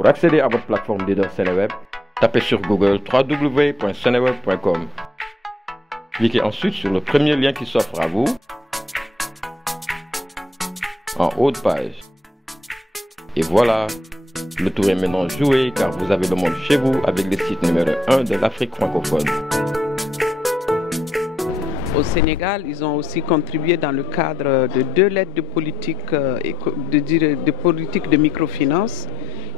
Pour accéder à votre plateforme leader Seneweb, tapez sur Google www.seneweb.com. Cliquez ensuite sur le premier lien qui s'offre à vous en haut de page. Et voilà, le tour est maintenant joué car vous avez le monde chez vous avec le site numéro 1 de l'Afrique francophone. Au Sénégal, ils ont aussi contribué dans le cadre de 2 lettres de politique de microfinance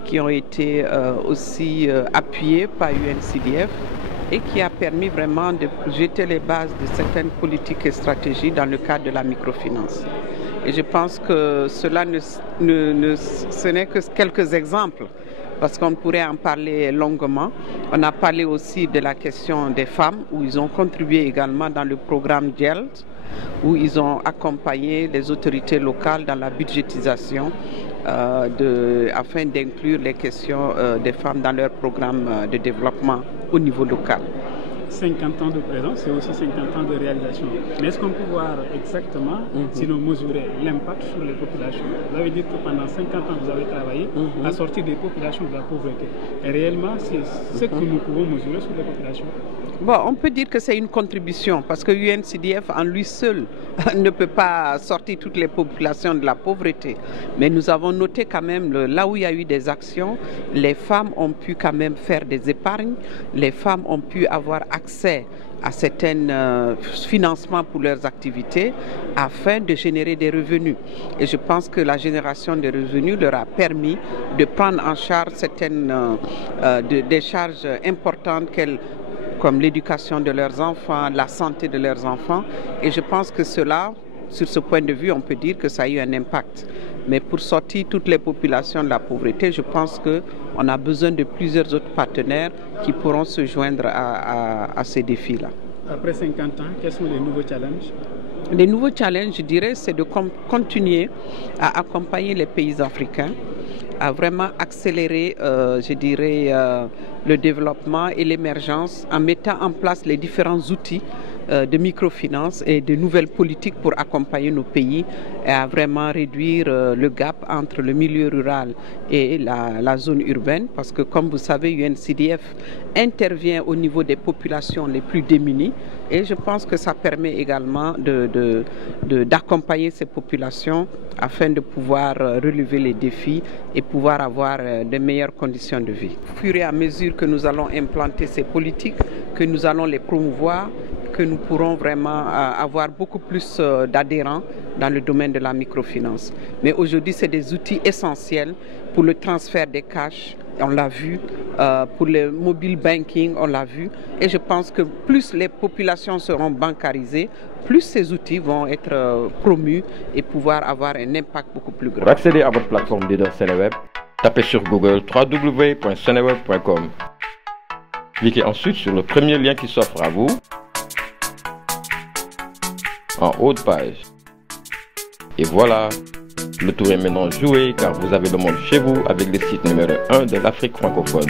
qui ont été aussi appuyées par UNCDF et qui a permis vraiment de jeter les bases de certaines politiques et stratégies dans le cadre de la microfinance. Et je pense que cela ce n'est que quelques exemples, parce qu'on pourrait en parler longuement. On a parlé aussi de la question des femmes, où ils ont contribué également dans le programme GELD, où ils ont accompagné les autorités locales dans la budgétisation afin d'inclure les questions des femmes dans leur programme de développement au niveau local. 50 ans de présence, c'est aussi 50 ans de réalisation. Mais est-ce qu'on peut voir exactement, si l'on mesurait l'impact sur les populations? Vous avez dit que pendant 50 ans, vous avez travaillé à sortir des populations de la pauvreté. Et réellement, c'est ce que nous pouvons mesurer sur les populations. Bon, on peut dire que c'est une contribution parce que UNCDF en lui seul ne peut pas sortir toutes les populations de la pauvreté. Mais nous avons noté quand même, là où il y a eu des actions, les femmes ont pu quand même faire des épargnes, les femmes ont pu avoir accès à certains financements pour leurs activités afin de générer des revenus. Et je pense que la génération des revenus leur a permis de prendre en charge des charges importantes comme l'éducation de leurs enfants, la santé de leurs enfants. Et je pense que cela, sur ce point de vue, on peut dire que ça a eu un impact. Mais pour sortir toutes les populations de la pauvreté, je pense qu'on a besoin de plusieurs autres partenaires qui pourront se joindre à ces défis-là. Après 50 ans, quels sont les nouveaux challenges? Les nouveaux challenges, je dirais, c'est de continuer à accompagner les pays africains, à vraiment accélérer, je dirais, le développement et l'émergence en mettant en place les différents outils de microfinance et de nouvelles politiques pour accompagner nos pays et à vraiment réduire le gap entre le milieu rural et la zone urbaine. Parce que, comme vous savez, UNCDF intervient au niveau des populations les plus démunies et je pense que ça permet également d'accompagner ces populations afin de pouvoir relever les défis et pouvoir avoir de meilleures conditions de vie. Au fur et à mesure que nous allons implanter ces politiques, que nous allons les promouvoir, que nous pourrons vraiment avoir beaucoup plus d'adhérents dans le domaine de la microfinance. Mais aujourd'hui, c'est des outils essentiels pour le transfert des cash, on l'a vu, pour le mobile banking, on l'a vu. Et je pense que plus les populations seront bancarisées, plus ces outils vont être promus et pouvoir avoir un impact beaucoup plus grand. Pour accéder à votre plateforme leader Seneweb, tapez sur Google www.seneweb.com. Cliquez ensuite sur le premier lien qui s'offre à vous en haut de page. Et voilà, le tour est maintenant joué car vous avez le monde chez vous avec le site numéro 1 de l'Afrique francophone.